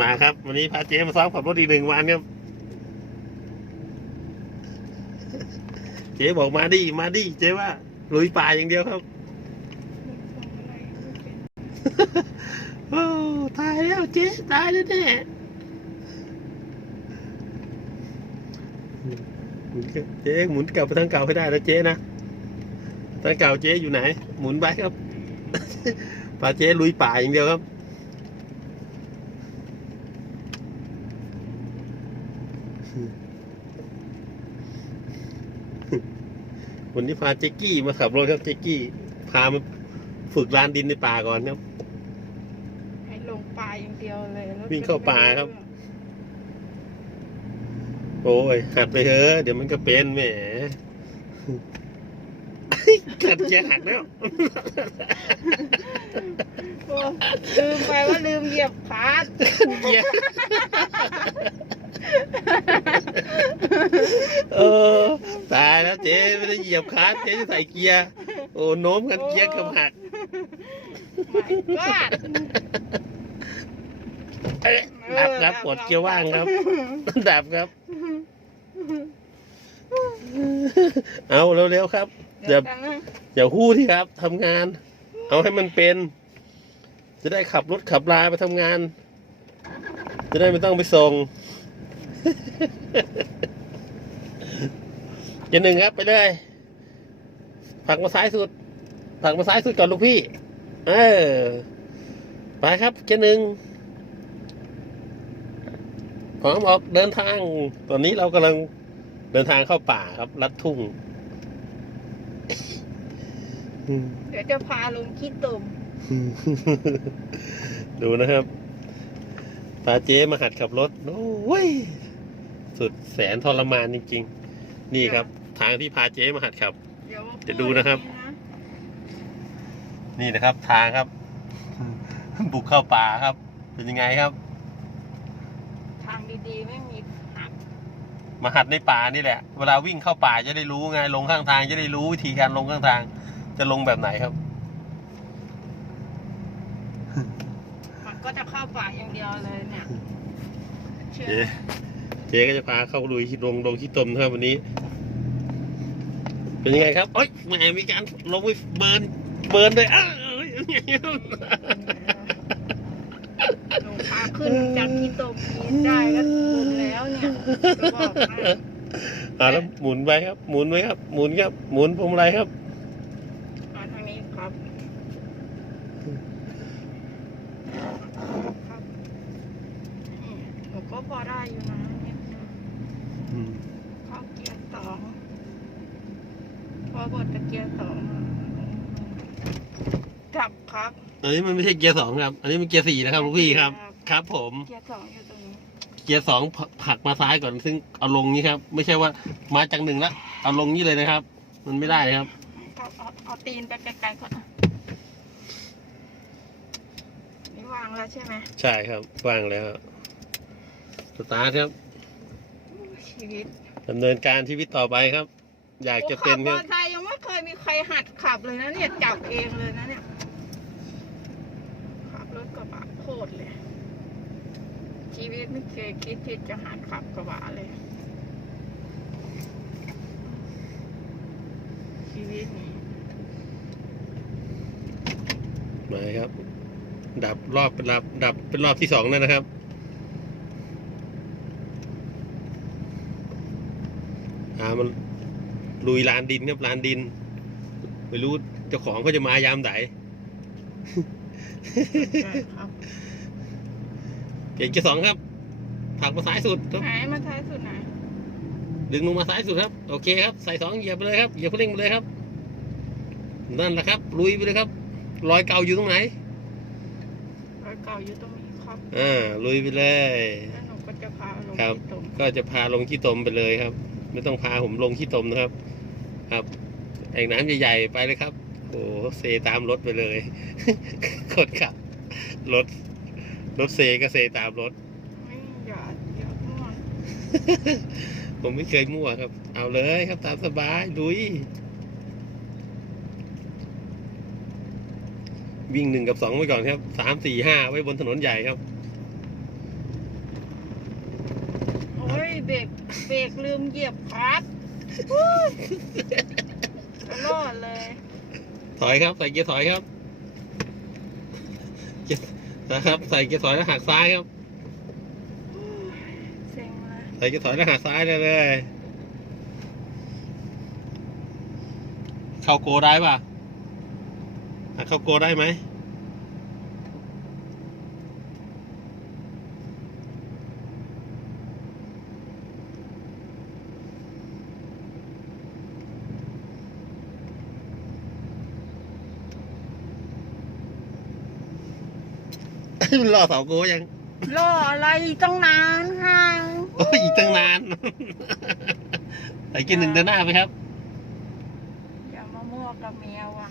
มาครับ วันนี้พาเจ๊มาซ้อมขับรถอีกหนึ่งวันครับ เจ๊บอกมาดิมาดิเจ๊ว่าลุยป่าอย่างเดียวครับโอ้ตายแล้วเจ๊ตายแล้วแน่หมุนกลับเจ๊หมุนกลับไปทางเก่าให้ได้นะเจ๊นะทางเก่าเจ๊อยู่ไหน หมุนไปครับพาเจ๊ลุยป่าอย่างเดียวครับ วันนี้พาเจ๊กกี้มาขับรถครับเจ๊กกี้ พามาฝึกลานดินในป่าก่อนครับ ให้ลงป่าอย่างเดียวเลยรถวิ่งเข้าป่าครับ โอ้ยหัดไปเถอะเดี๋ยวมันก็เป็นแหมขัดยากแล้ว โอ้ลืมไปว่าลืมเหยียบคลัสเกียร์ เออตายแล้วเจ๊ไม่ได้เหยียบคลัสเจ๊จะใส่เกียร์โอ้โน้มกันเกียร์กับหักไม่กล้าเอ๊ะดับครับปลดเกียร์ว่างครับ ดับครับ เอาเร็วๆครับเดี๋ยวอย่ากันนะอย่าหู้ที่ครับทำงาน เอาให้มันเป็น จะได้ขับรถขับลาไปทำงาน จะได้ไม่ต้องไปส่ง อย่าหนึ่งครับไปเลยผลักมาซ้ายสุดผลักมาซ้ายสุดก่อนลูกพี่ เออไปครับเจหนึ่งพร้อมออกเดินทาง ตอนนี้เรากำลังเดินทางเข้าป่าครับลัดทุ่ง เดี๋ยวจะพาลงขี้ตุ่มดูนะครับพาเจ๊มาหัดขับรถโอ้ย สุดแสนทรมานจริง ๆ นี่ครับ ทางที่พาเจ๊มาหัดขับเดี๋ยวเดี๋ยวดูนะครับ นี่นะครับทางครับ บุกเข้าป่าครับ เป็นยังไงครับ ทางดีๆไม่มีหักมาหัดในป่านี่แหละ เวลาวิ่งเข้าป่าจะได้รู้ไง ลงข้างทางจะได้รู้วิธีการลงข้างทาง จะลงแบบไหนครับ มันก็จะเข้าป่าอย่างเดียวเลยเนี่ยเชื่อ เจ๊เจ๊ก็จะพาเข้าลุยที่ลงลงที่ตมนะครับวันนี้ เป็นยังไงครับโอ๊ยแหมมีการลงไปเบิร์นเบิร์นเลยอ้าวเอ้ยยังไงครับหนูพาขึ้นจากขี้ตุ่มนี้ได้ก็บุญแล้วเนี่ยจะบอกให้อ่าแล้วหมุนไปครับ หมุนไว้ครับ หมุนครับ หมุนพวงมาลัยครับ มาทางนี้ครับครับนี่หนูก็พอได้อยู่นะเนี่ยเข้าเกียร์สอง พอบดกับเกียร์สองจับครับ อันนี้มันไม่ใช่เกียร์สองครับ อันนี้มันเกียร์สี่นะครับลูกพี่ครับ ครับผม เกียร์สองอยู่ตรงนี้ เกียร์สองผผลักมาซ้ายก่อนซึ่งเอาลงนี้ครับ ไม่ใช่ว่ามาจากหนึ่งแล้วเอาลงนี้เลยนะครับ มันไม่ได้ครับ เอาเอาเอาตีนไปไกลๆก่อนนะนี่วางแล้วใช่ไหมใช่ครับวางแล้วสตาร์ทครับชีวิตดำเนินการชีวิตต่อไปครับ อยากจะเป็นขับคมรัอบเตอร์ไซค์ยังไม่เคยมีใคร หัดขับเลยนะเนี่ยจับเองเลยนะเนี่ยขับรถกระบะโคตรเลย ชีวิตไม่เคยคิดที่จะหัดขับกระบะเลย ชีวิตนี้มาครับ ดับรอบเป็นรอบดับเป็นรอบที่สองแล้วนะครับอ่ามันลุยลานดินครับลานดิน ไม่รู้เจ้าของเขาจะมายามไหนใช่ครับเปลี่ยนเกียร์สองครับผลักมาซ้ายสุดครับ ไหนมาท้ายสุดไหนดึงลงมาซ้ายสุดครับ โอเคครับ ใส่สองเหยียบไปเลยครับ เหยียบคันเร่งไปเลยครับ นั่นแหละครับ ลุยไปเลยครับ รอยเก่าอยู่ตรงไหน รอยเก่าอยู่ตรงนี้ครับอ่า ลุยไปเลย แล้วหนูก็จะพาลงครับ ที่ตรง ก็จะพาลงขี้ตมไปเลยครับ ไม่ต้องพาผมลงขี้ตมนะครับ ครับ แอ่งน้ำใหญ่ๆไปเลยครับ โอ้โหเซตามรถไปเลยคนขับรถรถเซก็เซตามรถ ไม่อย่าอย่าม่วนผมไม่เคยมั่วครับ เอาเลยครับตามสบายลุยวิ่งหนึ่งกับสองไว้ก่อนครับสามสี่ห้าไว้บนถนนใหญ่ครับ โอ้ยเบรกเบรกลืมเหยียบคลัตช์ฮู้จะ รอดเลย ถอยครับใส่เกียร์ถอยครับเกียร์นะครับ ใส่เกียร์ถอยแล้วหักซ้ายครับ เซ็งเลยใส่เกียร์ถอยแล้วหักซ้ายเลยเลยเข้าโกได้ป่ะหักเข้าโกได้ไหม มันรอเสาโกยังรออะไรตั้งนานค่ะโอ้ยอีกตั้งนานใส่เกียร์หนึ่งเดินหน้าไปครับ อย่ามามั่วกับเมียว่ะ